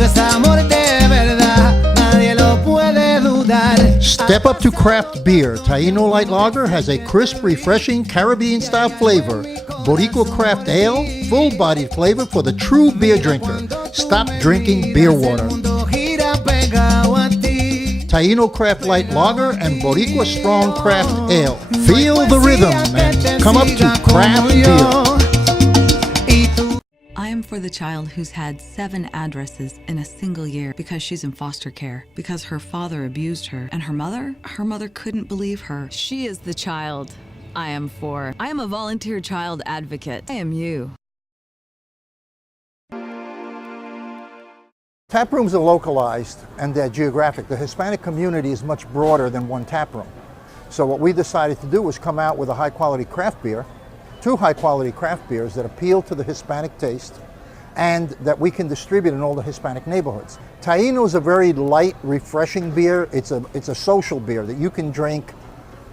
Esto es amor de verdad, nadie lo puede dudar. Step up to craft beer. Taino Light Lager has a crisp, refreshing Caribbean-style flavor. Boricua Craft Ale, full-bodied flavor for the true beer drinker. Stop drinking beer water. Taino Craft Light Lager and Boricua Strong Craft Ale. Feel the rhythm and come up to craft beer. I am for the child who's had 7 addresses in a single year because she's in foster care, because her father abused her, and her mother couldn't believe her. She is the child I am for. I am a volunteer child advocate. I am you. Tap rooms are localized and they're geographic. The Hispanic community is much broader than one tap room. So what we decided to do was come out with a high-quality craft beer, 2 high-quality craft beers that appeal to the Hispanic taste and that we can distribute in all the Hispanic neighborhoods. Taino is a very light, refreshing beer. It's a social beer that you can drink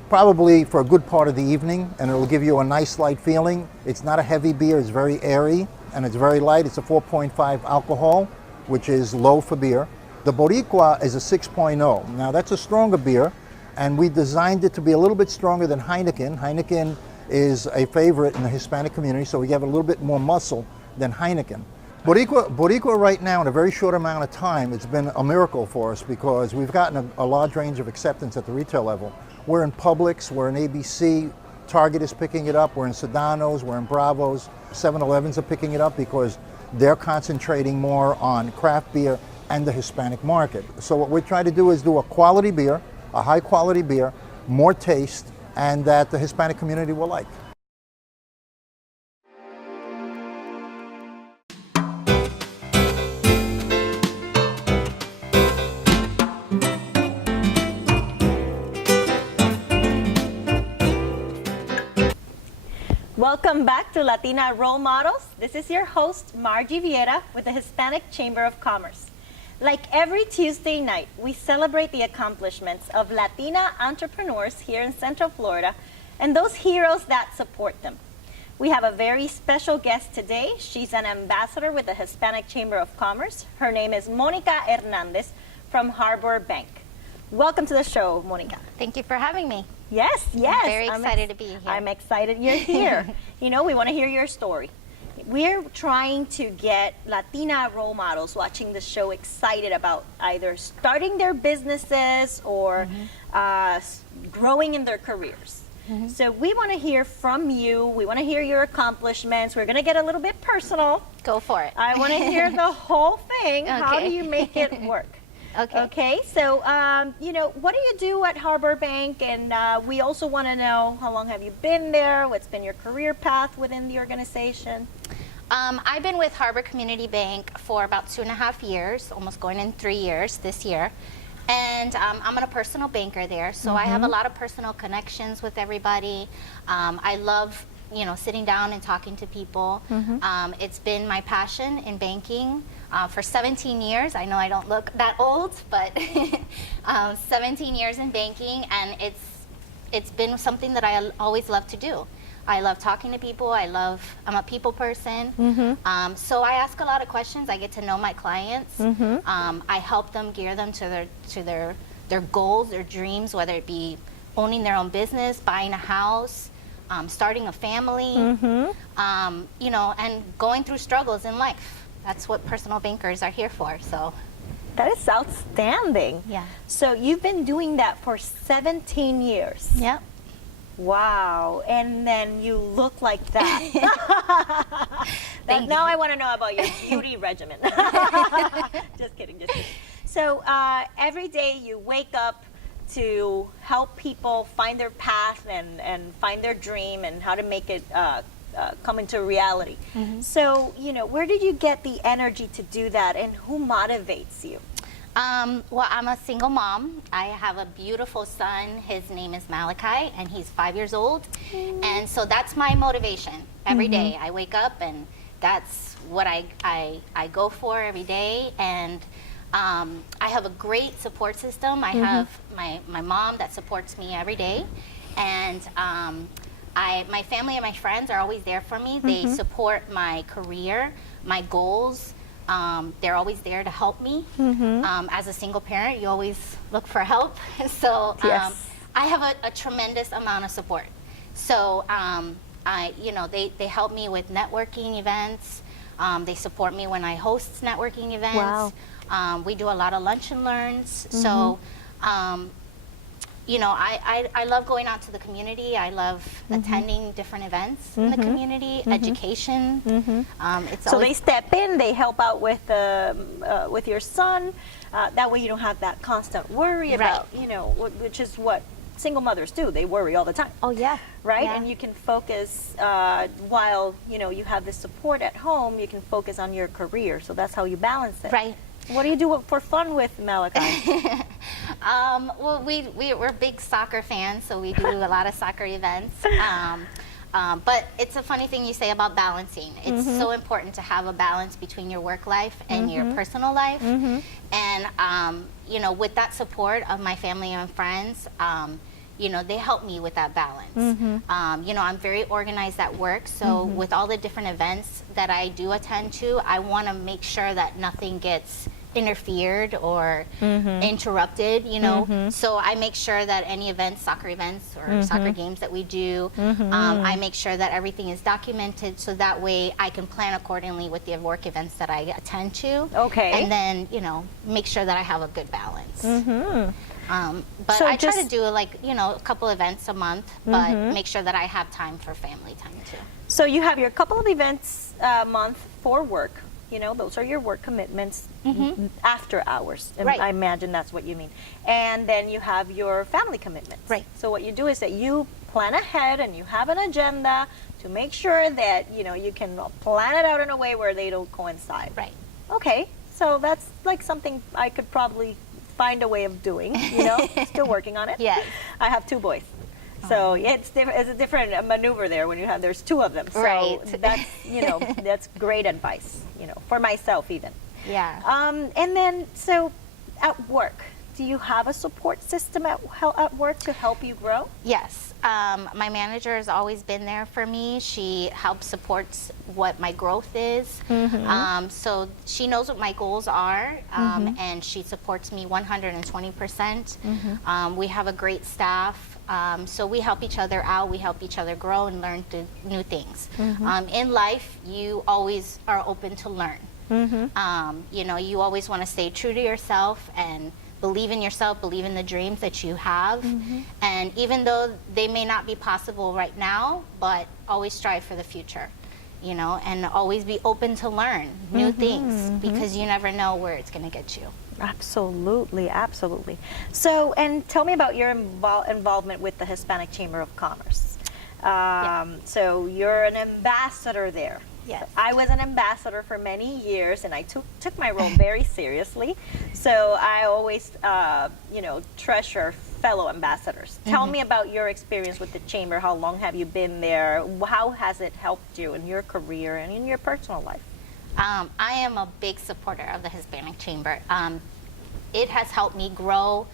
probably for a good part of the evening, and it'll give you a nice light feeling. It's not a heavy beer, it's very airy, and it's very light. It's a 4.5 alcohol, which is low for beer. The Boricua is a 6.0. Now that's a stronger beer, and we designed it to be a little bit stronger than Heineken. Heineken is a favorite in the Hispanic community, so we have a little bit more muscle than Heineken. Boricua right now, in a very short amount of time, it's been a miracle for us because we've gotten a large range of acceptance at the retail level. We're in Publix, we're in ABC, Target is picking it up, we're in Sedano's, we're in Bravo's, 7-Elevens are picking it up because they're concentrating more on craft beer and the Hispanic market. So what we're trying to do is do a quality beer, a high quality beer, more taste, and that the Hispanic community will like. Welcome back to Latina Role Models. This is your host, Margie Vieira, with the Hispanic Chamber of Commerce. Like every Tuesday night, we celebrate the accomplishments of Latina entrepreneurs here in Central Florida and those heroes that support them. We have a very special guest today. She's an ambassador with the Hispanic Chamber of Commerce. Her name is Monica Hernandez from Harbor Bank. Welcome to the show, Monica. Thank you for having me. Yes, yes. I'm very excited to be here. I'm excited you're here. You know, we want to hear your story. We're trying to get Latina role models watching the show excited about either starting their businesses or growing in their careers. So we want to hear from you. We want to hear your accomplishments. We're going to get a little bit personal. Go for it. I want to hear the whole thing. Okay. How do you make it work? Okay. Okay, so, you know, what do you do at Harbor Bank? And we also want to know, how long have you been there? What's been your career path within the organization? I've been with Harbor Community Bank for about 2.5 years, almost going in 3 years this year. And I'm a personal banker there, so I have a lot of personal connections with everybody. I love, you know, sitting down and talking to people. It's been my passion in banking for 17 years. I know I don't look that old, but 17 years in banking, and it's been something that I always love to do. I love talking to people. I'm a people person. So I ask a lot of questions. I get to know my clients. I help them, gear them to their goals, their dreams, whether it be owning their own business, buying a house, starting a family, you know, and going through struggles in life. That's what personal bankers are here for. So that is outstanding. Yeah. So you've been doing that for 17 years. Yep. Wow. And then you look like that. Now I want to know about your beauty regimen. Just kidding, just kidding. So every day you wake up to help people find their path and find their dream and how to make it come into reality. So, you know, where did you get the energy to do that, and who motivates you? Well, I'm a single mom. I have a beautiful son. His name is Malachi, and he's 5 years old. And so that's my motivation every day. I wake up, and that's what I go for every day. And I have a great support system. I have my mom that supports me every day. And my family and my friends are always there for me. They support my career, my goals, They're always there to help me. As a single parent, you always look for help. So Yes. I have a tremendous amount of support. So they help me with networking events. They support me when I host networking events. Wow. We do a lot of lunch and learns. So, I love going out to the community. I love attending different events in the community, education. It's So they always, step in, they help out with your son. That way you don't have that constant worry about, which is what single mothers do. They worry all the time. oh yeah, Right? yeah. And you can focus while, you have the support at home, you can focus on your career. So that's how you balance it. Right. What do you do for fun with Malachi? Well, we're big soccer fans, so we do a lot of soccer events. But it's a funny thing you say about balancing. It's so important to have a balance between your work life and your personal life. And, with that support of my family and friends, they help me with that balance. I'm very organized at work, so with all the different events that I do attend to, I want to make sure that nothing gets interfered or interrupted, So I make sure that any events, soccer events or soccer games that we do, I make sure that everything is documented so that way I can plan accordingly with the work events that I attend to. Okay. And then, make sure that I have a good balance. But So I try just- to do a couple events a month, but make sure that I have time for family time too. So you have your couple of events a month for work. Those are your work commitments after hours. And Right. I imagine that's what you mean. And then you have your family commitments. Right. So what you do is that you plan ahead and you have an agenda to make sure that, you can plan it out in a way where they don't coincide. Right. Okay. So that's like something I could probably find a way of doing, still working on it. Yes. I have 2 boys. So it's a different maneuver there when there's 2 of them. So Right. that's, that's great advice, for myself even. Yeah. And then, so at work, do you have a support system at work to help you grow? Yes. My manager has always been there for me. She helps supports what my growth is. So she knows what my goals are, and she supports me 120%. We have a great staff. So we help each other out. We help each other grow and learn new things. In life, you always are open to learn. You always want to stay true to yourself and believe in yourself, believe in the dreams that you have. And even though they may not be possible right now, but always strive for the future, and always be open to learn new things because you never know where it's going to get you. Absolutely, absolutely. So, and tell me about your involvement with the Hispanic Chamber of Commerce. So you're an ambassador there. Yes. I was an ambassador for many years, and I took my role very seriously. So I always, treasure fellow ambassadors. Tell me about your experience with the chamber. How long have you been there? How has it helped you in your career and in your personal life? I am a big supporter of the Hispanic Chamber. It has helped me grow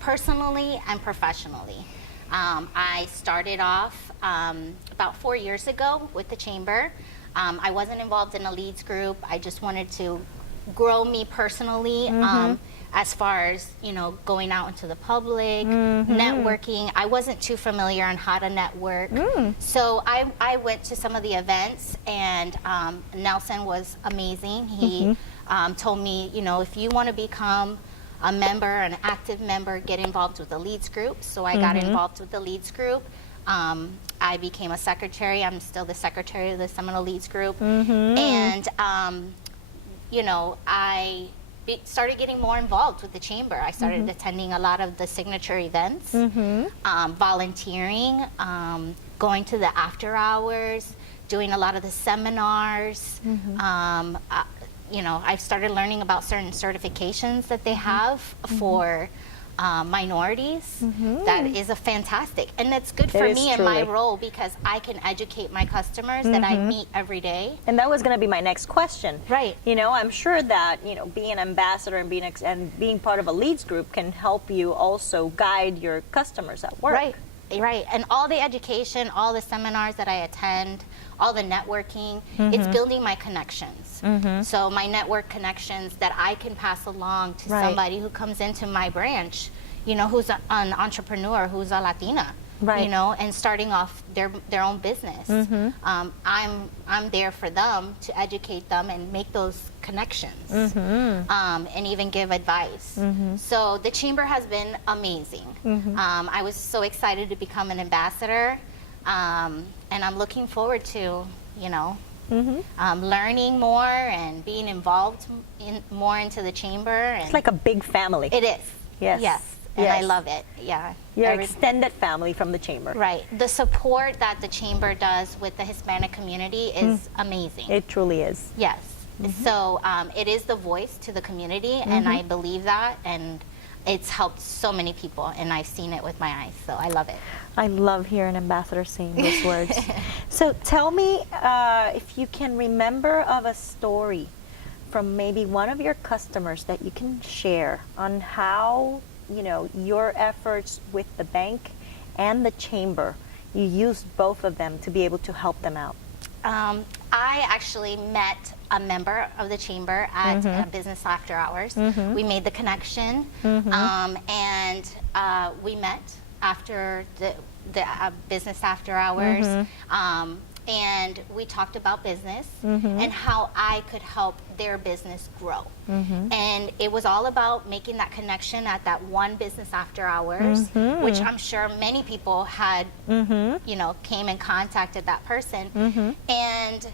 personally and professionally. I started off about 4 years ago with the chamber. I wasn't involved in a leads group. I just wanted to grow me personally as far as, going out into the public, networking. I wasn't too familiar on how to network. So I went to some of the events, and Nelson was amazing. He told me, if you want to become a member, an active member, get involved with the leads group. So I got involved with the leads group. I became a secretary. I'm still the secretary of the Seminole Leads Group. And, I started getting more involved with the chamber. I started attending a lot of the signature events, volunteering, going to the after hours, doing a lot of the seminars. I've started learning about certain certifications that they have for minorities. That is a fantastic, and it's good for is me in my truly. role because I can educate my customers that I meet every day. And that was going to be my next question. Right. I'm sure that, being an ambassador and being part of a leads group can help you also guide your customers at work. Right. Right, and all the education, all the seminars that I attend, all the networking, it's building my connections. So my network connections that I can pass along to somebody who comes into my branch, you know, who's an entrepreneur, who's a Latina, you know, and starting off their own business. I'm there for them to educate them and make those connections, and even give advice. So the chamber has been amazing. I was so excited to become an ambassador, and I'm looking forward to, you know, learning more and being involved more into the chamber. And It's like a big family. it is. Yes. Yes. And I love it. Yeah. Your extended family from the chamber. Right. The support that the chamber does with the Hispanic community is amazing. It truly is. Yes. So it is the voice to the community, and I believe that, and it's helped so many people, and I've seen it with my eyes, so I love it. I love hearing Ambassador saying those words. So tell me if you can remember of a story from maybe one of your customers that you can share on how, you know, your efforts with the bank and the chamber, you used both of them to be able to help them out. I actually met a member of the chamber at Business After Hours. We made the connection, and we met after the Business After Hours, and we talked about business and how I could help their business grow. And it was all about making that connection at that one Business After Hours, which I'm sure many people had, you know, came and contacted that person. And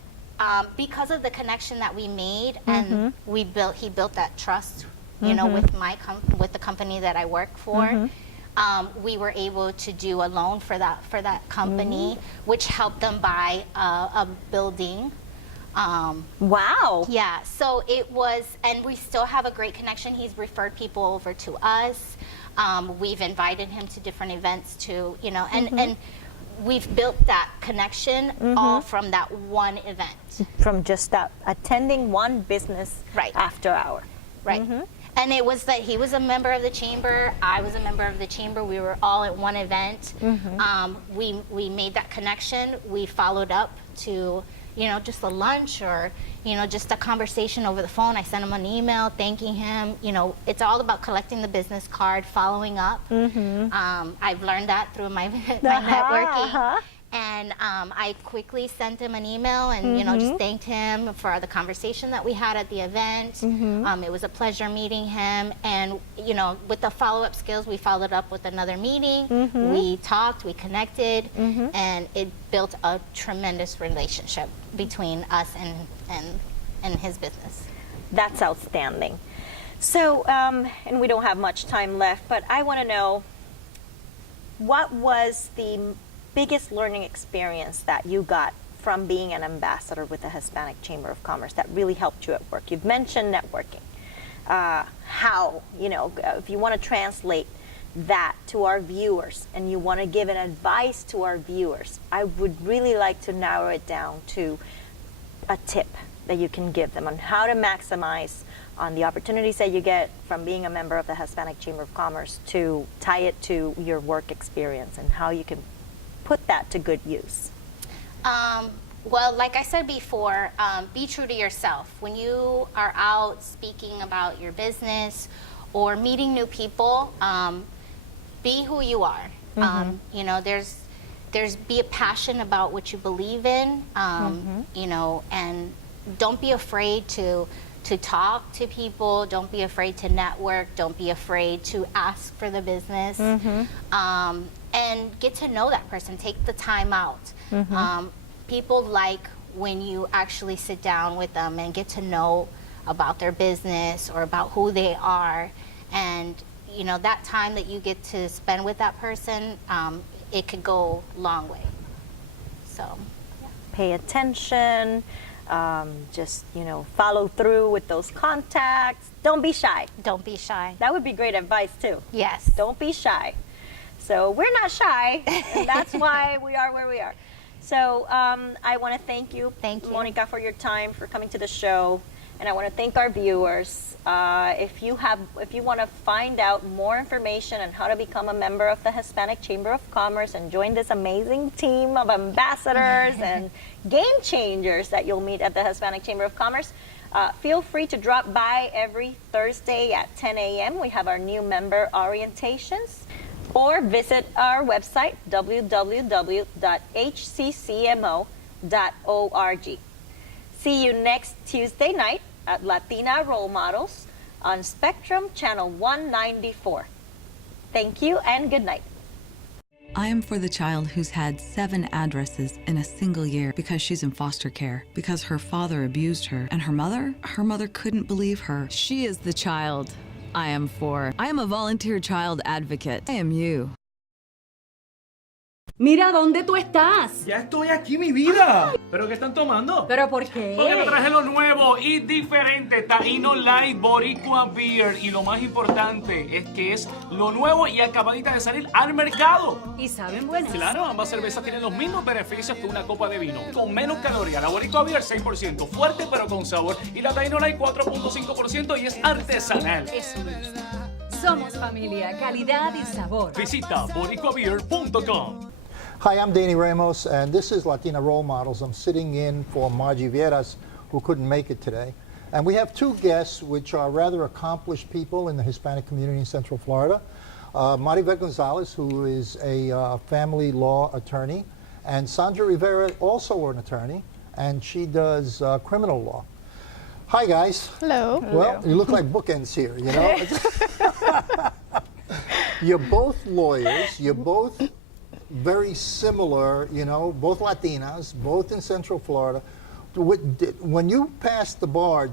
because of the connection that we made, and he built that trust, you know, with with the company that I work for. We were able to do a loan for that company, which helped them buy a building. Wow. Yeah, so it was, and we still have a great connection. He's referred people over to us. We've invited him to different events too, you know, and we've built that connection all from that one event. From just that, attending one business after hour. Right. And it was that he was a member of the chamber, I was a member of the chamber, we were all at one event. We made that connection, we followed up to, you know, just a lunch or, you know, just a conversation over the phone. I sent him an email thanking him. You know, it's all about collecting the business card, following up. I've learned that through my networking. And I quickly sent him an email and, you know, just thanked him for the conversation that we had at the event. It was a pleasure meeting him. And, you know, with the follow-up skills, we followed up with another meeting. We talked, we connected, and it built a tremendous relationship between us and his business. That's outstanding. So, and we don't have much time left, but I want to know, what was the biggest learning experience that you got from being an ambassador with the Hispanic Chamber of Commerce that really helped you at work? You've mentioned networking. How, you know, if you want to translate that to our viewers and you want to give an advice to our viewers, I would really like to narrow it down to a tip that you can give them on how to maximize on the opportunities that you get from being a member of the Hispanic Chamber of Commerce, to tie it to your work experience and how you can put that to good use. Well, like I said before, be true to yourself. When you are out speaking about your business or meeting new people, be who you are. You know, there's be a passion about what you believe in, you know, and don't be afraid to talk to people. Don't be afraid to network. Don't be afraid to ask for the business. And get to know that person. Take the time out. People like when you actually sit down with them and get to know about their business or about who they are. And, you know, that time that you get to spend with that person, it could go a long way. So, yeah. Pay attention. Just, you know, follow through with those contacts. Don't be shy. Don't be shy. That would be great advice too. Yes. Don't be shy. So we're not shy, and that's why we are where we are. So I want to thank you, Thank you, Monica, for your time, for coming to the show. And I want to thank our viewers. If you want to find out more information on how to become a member of the Hispanic Chamber of Commerce and join this amazing team of ambassadors and game changers that you'll meet at the Hispanic Chamber of Commerce, feel free to drop by every Thursday at 10 a.m. We have our new member orientations. Or visit our website, www.hccmo.org. See you next Tuesday night at Latina Role Models on Spectrum Channel 194. Thank you and good night. I am for the child who's had 7 addresses in a single year because she's in foster care, because her father abused her, and her mother couldn't believe her. She is the child I am for. I am a volunteer child advocate. I am you. Mira, ¿dónde tú estás? Ya estoy aquí, mi vida. ¿Pero qué están tomando? ¿Pero por qué? Porque te traje lo nuevo y diferente, Taíno Light Boricua Beer. Y lo más importante es que es lo nuevo y acabadita de salir al mercado. ¿Y saben buenas? Claro, ambas cervezas tienen los mismos beneficios que una copa de vino, con menos calorías. La Boricua Beer 6%, fuerte pero con sabor. Y la Taíno Light 4.5% y es artesanal. Eso me gusta. Somos familia, calidad y sabor. Visita boricuabeer.com. Hi, I'm Danny Ramos, and this is Latina Role Models. I'm sitting in for Margie Vieras, who couldn't make it today. And we have 2 guests, which are rather accomplished people in the Hispanic community in Central Florida. Maribel Gonzalez, who is a family law attorney, and Sandra Rivera, also an attorney, and she does criminal law. Hi, guys. Hello. Well, you look like bookends here, you know? You're both lawyers. You're both very similar, you know, both Latinas, both in Central Florida. When you passed the bar,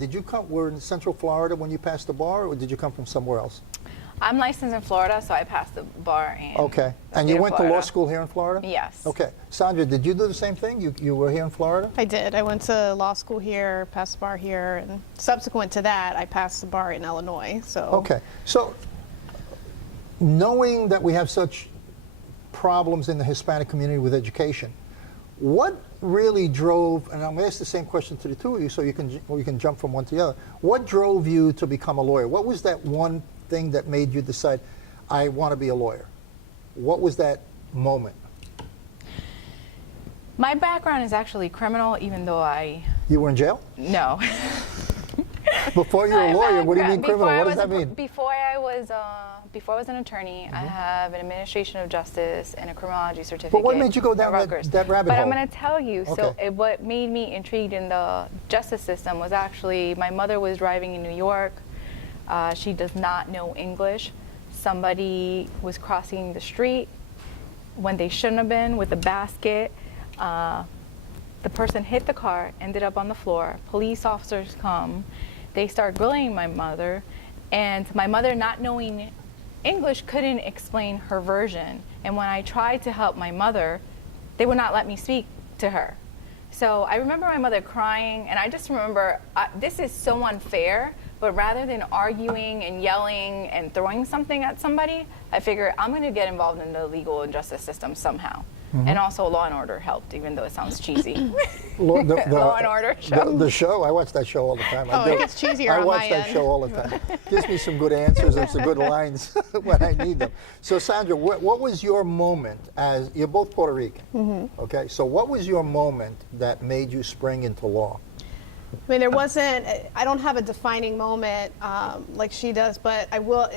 were in Central Florida when you passed the bar, or did you come from somewhere else? I'm licensed in Florida, so I passed the bar in. Okay. And you went to law school here in Florida? Yes. Okay. Sandra, did you do the same thing? You were here in Florida? I did. I went to law school here, passed the bar here, and subsequent to that, I passed the bar in Illinois. So. Okay. So, knowing that we have such problems in the Hispanic community with education, what really drove, and I'm going to ask the same question to the 2 of you so you can jump from one to the other. What drove you to become a lawyer? What was that one thing that made you decide, I want to be a lawyer? What was that moment? My background is actually criminal, even though You were in jail? No. Before you're a lawyer, what do you mean criminal? What does that mean? Before I was an attorney, I have an administration of justice and a criminology certificate. But what made you go down that rabbit hole? But I'm going to tell you. Okay. So what made me intrigued in the justice system was actually my mother was driving in New York. She does not know English. Somebody was crossing the street when they shouldn't have been with a basket. The person hit the car, ended up on the floor. Police officers come. They start grilling my mother, and my mother, not knowing English, couldn't explain her version. And when I tried to help my mother, they would not let me speak to her. So I remember my mother crying, and I just remember, this is so unfair, but rather than arguing and yelling and throwing something at somebody, I figured I'm going to get involved in the legal and justice system somehow. Mm-hmm. And also Law and Order helped, even though it sounds cheesy. Law and Order show. The show, I watch that show all the time. It gets cheesier I on watch my that end. show all the time. Gives me some good answers and some good lines when I need them. So Sandra, what was your moment as, you're both Puerto Rican, okay? So what was your moment that made you spring into law? I mean, I don't have a defining moment like she does, but I will,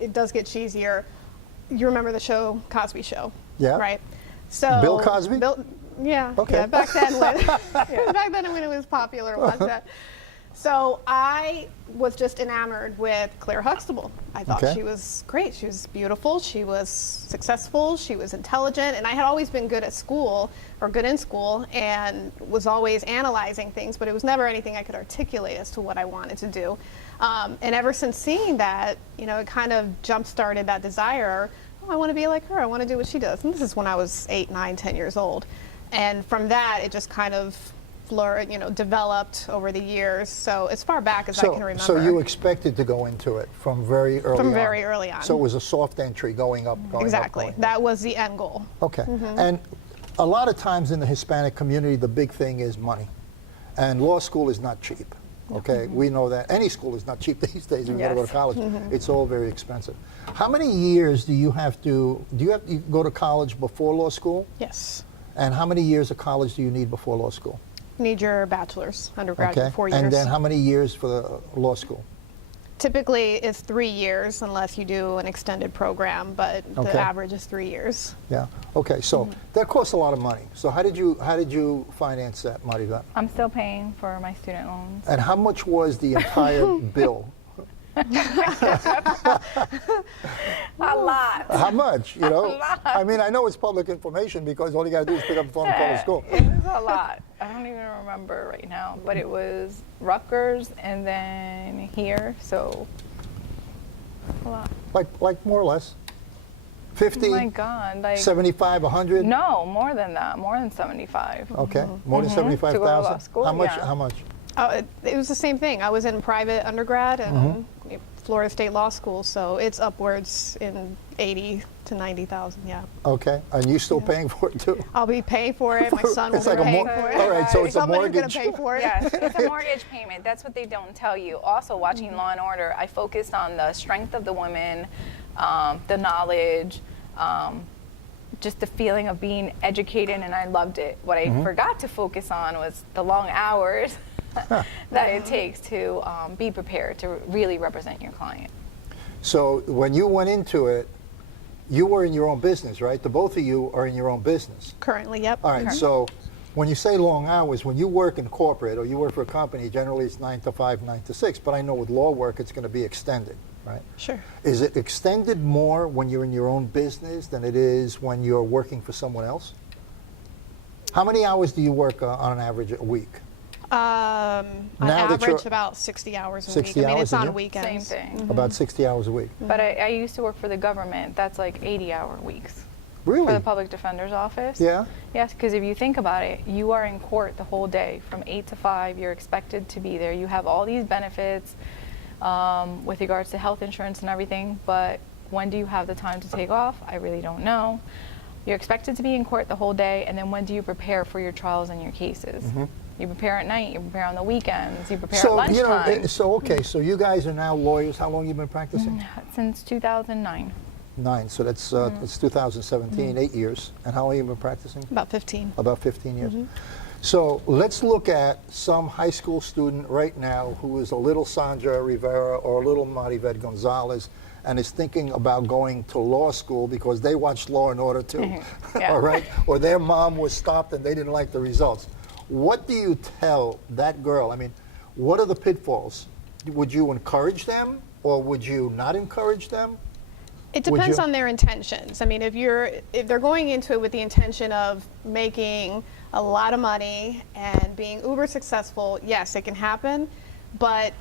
it does get cheesier. You remember the show, Cosby Show? Yeah. Right? So Bill Cosby? Yeah. Okay. Yeah, back then when it was popular, watch that. So I was just enamored with Claire Huxtable. I thought she was great. She was beautiful. She was successful. She was intelligent. And I had always been good at school, or good in school, and was always analyzing things, but it was never anything I could articulate as to what I wanted to do. And ever since seeing that, you know, it kind of jump-started that desire. Oh, I want to be like her. I want to do what she does. And this is when I was 8, 9, 10 years old. And from that, it just kind of developed over the years. So as far back as I can remember. So you expected to go into it from very early on? From very early on. So it was a soft entry going up, Exactly. That was the end goal. Okay. And a lot of times in the Hispanic community, the big thing is money. And law school is not cheap. Okay, we know that. Any school is not cheap these days if you want to go to college. It's all very expensive. How many years do you have to go to college before law school? Yes. And how many years of college do you need before law school? Need your bachelor's, undergraduate, Okay, 4 years. and then how many years for the law school? Typically, it's 3 years unless you do an extended program, but Okay. the average is 3 years. Yeah. Okay. So that costs a lot of money. So how did you finance that, Mariva? I'm still paying for my student loans. And how much was the entire bill? A lot. How much? You know. A lot. I mean, I know it's public information because all you got to do is pick up the phone and call the school. It was a lot. I don't even remember right now, but it was Rutgers and then here, so a lot. Like more or less. 50, Oh my God, like 75, 100? no, more than that, more than 75. Okay. More than To go to 75,000? law school, How much? yeah. How much? Oh, it was the same thing. I was in private undergrad and Florida State Law School, so it's upwards in 80 to 90,000. Yeah, Okay. And you still paying for it too? I'll be paying for it. My son will It's be like a paying mor- for it. all right, so it's a Somebody's mortgage. gonna pay for it. Yes, it's a mortgage payment. That's what they don't tell you. Also, watching Law and Order, I focused on the strength of the women, the knowledge, just the feeling of being educated, and I loved it. What I forgot to focus on was the long hours that it takes to be prepared to really represent your client. So when you went into it, you were in your own business, right? The both of you are in your own business. Currently, yep. All right, so when you say long hours, when you work in corporate or you work for a company, generally it's 9 to 5, 9 to 6, but I know with law work it's going to be extended, right? Sure. Is it extended more when you're in your own business than it is when you're working for someone else? How many hours do you work on an average a week? On Now that average, you're- about 60 hours a 60 week. I mean, hours it's a on year? weekends. Same thing. About 60 hours a week. But I used to work for the government. That's like 80-hour weeks. Really? For the public defender's office. Yeah? Yes, because if you think about it, you are in court the whole day from 8 to 5. You're expected to be there. You have all these benefits with regards to health insurance and everything, but when do you have the time to take off? I really don't know. You're expected to be in court the whole day, and then when do you prepare for your trials and your cases? You prepare at night, you prepare on the weekends, you prepare at lunchtime. So you guys are now lawyers. How long have you been practicing? Since 2009. 9, so that's 2017, 8 years. And how long have you been practicing? About 15. About 15 years. So let's look at some high school student right now who is a little Sandra Rivera or a little Maribel Gonzalez and is thinking about going to law school because they watched Law and Order too, Yeah. all right? Or their mom was stopped and they didn't like the results. What do you tell that girl? I mean, what are the pitfalls? Would you encourage them or would you not encourage them? It Would depends you? on their intentions. I mean, if they're going into it with the intention of making a lot of money and being uber successful, yes, it can happen, but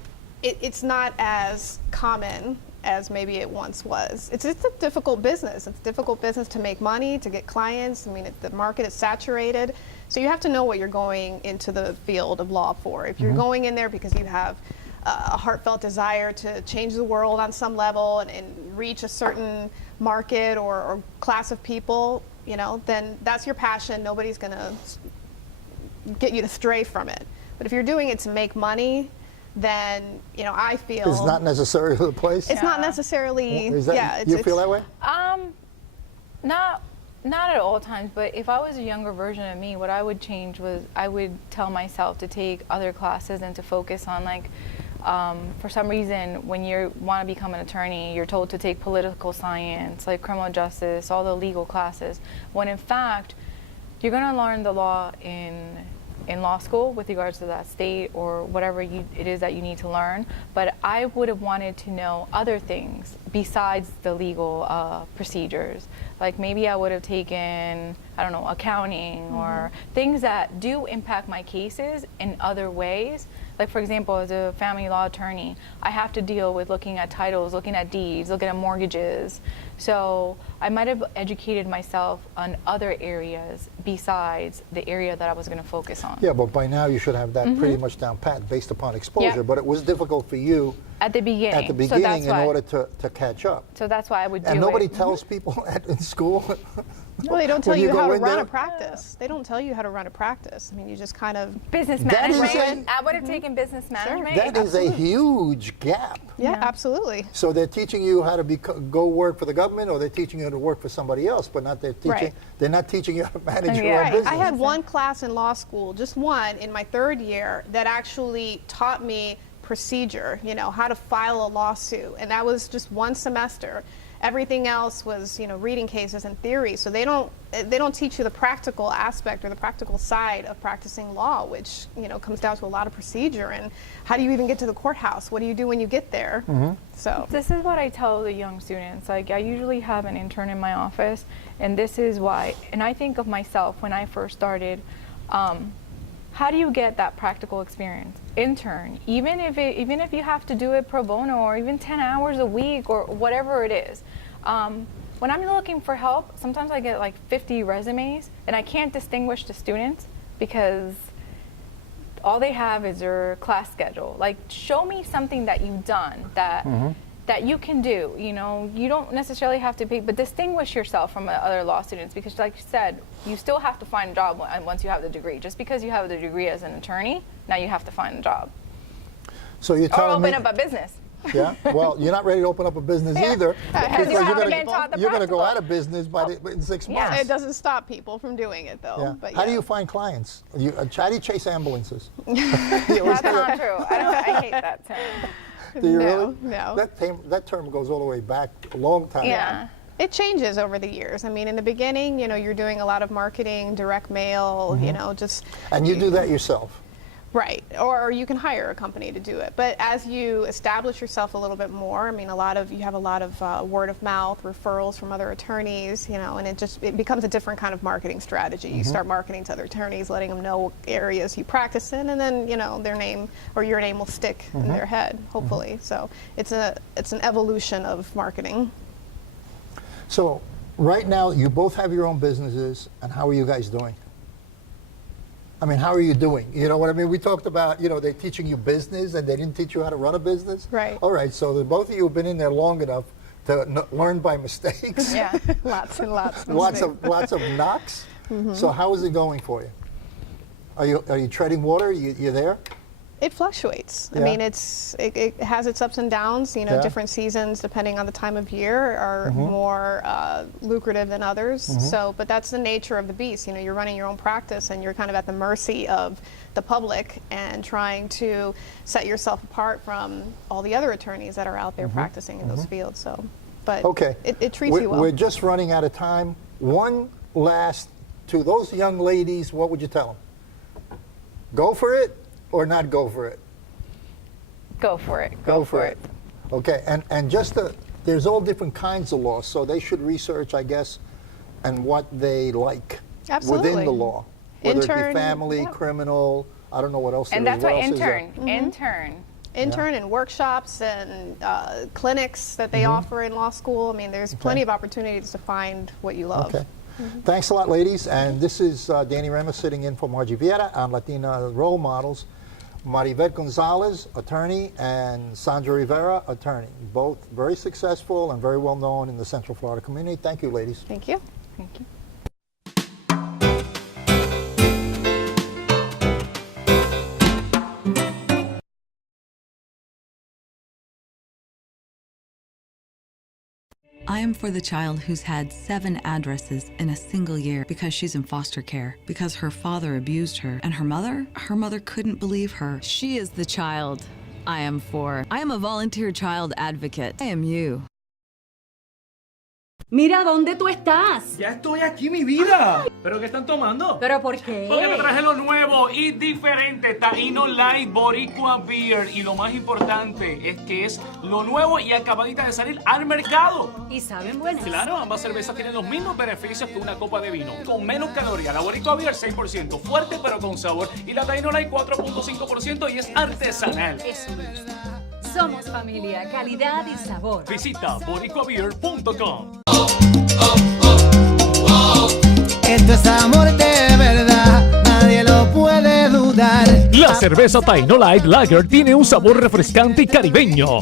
it's not as common as maybe it once was. It's a difficult business. It's a difficult business to make money, to get clients. I mean, the market is saturated. So you have to know what you're going into the field of law for. If you're going in there because you have a heartfelt desire to change the world on some level and reach a certain market or class of people, you know, then that's your passion. Nobody's going to get you to stray from it. But if you're doing it to make money, then, you know, I feel It's not necessarily the place? it's not necessarily, Is that, yeah. you feel that way? Not at all times, but if I was a younger version of me, what I would change was I would tell myself to take other classes and to focus on, like, for some reason, when you want to become an attorney, you're told to take political science, like criminal justice, all the legal classes, when in fact, you're going to learn the law in law school with regards to that state or whatever it is that you need to learn. But I would have wanted to know other things besides the legal procedures. Like maybe I would have taken, I don't know, accounting or things that do impact my cases in other ways. Like, for example, as a family law attorney, I have to deal with looking at titles, looking at deeds, looking at mortgages. So I might have educated myself on other areas besides the area that I was going to focus on. Yeah, but by now you should have that pretty much down pat based upon exposure. Yep. But it was difficult for you At the beginning. at the beginning in why, order to catch up. So that's why I would do And nobody it. tells people in school. Well, they don't tell when you go how to in run there- a practice. They don't tell you how to run a practice. I mean, you just kind of Business That is management. a- I would have taken business management. That is a huge gap. yeah, absolutely. So they're teaching you how to go work for the government, or they're teaching you how to work for somebody else, but not they're teaching. Right. They're not teaching you how to manage your Yeah. own Right. business. I had one class in law school, just one in my third year, that actually taught me procedure, you know, how to file a lawsuit. And that was just one semester. Everything else was, you know, reading cases and theory. So they don't teach you the practical aspect or the practical side of practicing law, which, you know, comes down to a lot of procedure and how do you even get to the courthouse? What do you do when you get there? So This is what I tell the young students. Like, I usually have an intern in my office, and this is why. And I think of myself when I first started. How do you get that practical experience? Intern, even if you have to do it pro bono or even 10 hours a week or whatever it is. When I'm looking for help, sometimes I get like 50 resumes, and I can't distinguish the students because all they have is their class schedule. Like, show me something that you've done that you can do. You know, you don't necessarily have to be, but distinguish yourself from other law students, because like you said, you still have to find a job once you have the degree. Just because you have the degree as an attorney, now you have to find a job. So you're Or telling open me, up a business. yeah. Well, you're not ready to open up a business either, Because you haven't been taught the you're going to go practical. out of business in 6 Yeah. months. it doesn't stop people from doing it though. Yeah. But How do yeah. you find clients? How do you chase ambulances? That's not true. I hate that term. Do you No, really? no. That term goes all the way back a long time. Yeah. It changes over the years. I mean, in the beginning, you know, you're doing a lot of marketing, direct mail, you know, just And you do that yourself. right. Or you can hire a company to do it. But as you establish yourself a little bit more, I mean, you have a lot of word of mouth, referrals from other attorneys, you know, and it becomes a different kind of marketing strategy. You start marketing to other attorneys, letting them know what areas you practice in, and then, you know, their name or your name will stick in their head, hopefully. So it's an evolution of marketing. So right now, you both have your own businesses, and how are you guys doing? I mean, how are you doing? You know what I mean? We talked about, you know, they're teaching you business and they didn't teach you how to run a business. Right. All right, so both of you have been in there long enough to learn by mistakes. Yeah. Lots and lots. lots of knocks. So how is it going for you? Are you treading water? You there? It fluctuates. I Yeah. mean, it has its ups and downs. You know, Yeah. different seasons, depending on the time of year, are more lucrative than others. So, but that's the nature of the beast. You know, you're running your own practice, and you're kind of at the mercy of the public and trying to set yourself apart from all the other attorneys that are out there practicing in those fields. So, but Okay. it treats you well. We're just running out of time. One last, to those young ladies, what would you tell them? Go for it or not go for it? Go for it. Go for it. Okay, and just there's all different kinds of laws, so they should research, I guess, and what they like Absolutely. within the law. Whether it Intern, be family, yeah. criminal, I don't know what else And there is. that's why What else is there? intern. Intern and workshops and clinics that they offer in law school. I mean, there's plenty of opportunities to find what you love. Okay. Thanks a lot, ladies. And this is Danny Ramos sitting in for Margie Vieira on Latina Role Models. Maribel Gonzalez, attorney, and Sandra Rivera, attorney. Both very successful and very well known in the Central Florida community. Thank you, ladies. Thank you. Thank you. I am for the child who's had 7 addresses in a single year because she's in foster care, because her father abused her, and her mother couldn't believe her. She is the child I am for. I am a volunteer child advocate. I am you. Mira, ¿dónde tú estás? Ya estoy aquí, mi vida. ¿Pero qué están tomando? ¿Pero por qué? Porque te traje lo nuevo y diferente, Taíno Light Boricua Beer. Y lo más importante es que es lo nuevo y acabadita de salir al mercado. ¿Y saben buenas? Claro, ambas cervezas tienen los mismos beneficios que una copa de vino. Con menos calorías, la Boricua Beer 6%, fuerte pero con sabor. Y la Taíno Light 4.5% y es artesanal. Eso me gusta. Somos familia, calidad y sabor. Visita boricuabeer.com. Esto es amor de verdad, nadie lo puede dudar. La cerveza Taino Light Lager tiene un sabor refrescante y caribeño.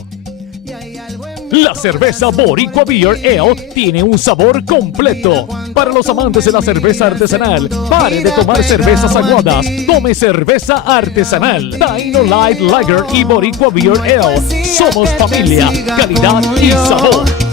La cerveza Boricua Beer Ale tiene un sabor completo. Para los amantes de la cerveza artesanal, pare de tomar cervezas aguadas, tome cerveza artesanal. Taino Light Lager y Boricua Beer Ale. Somos familia, calidad y sabor.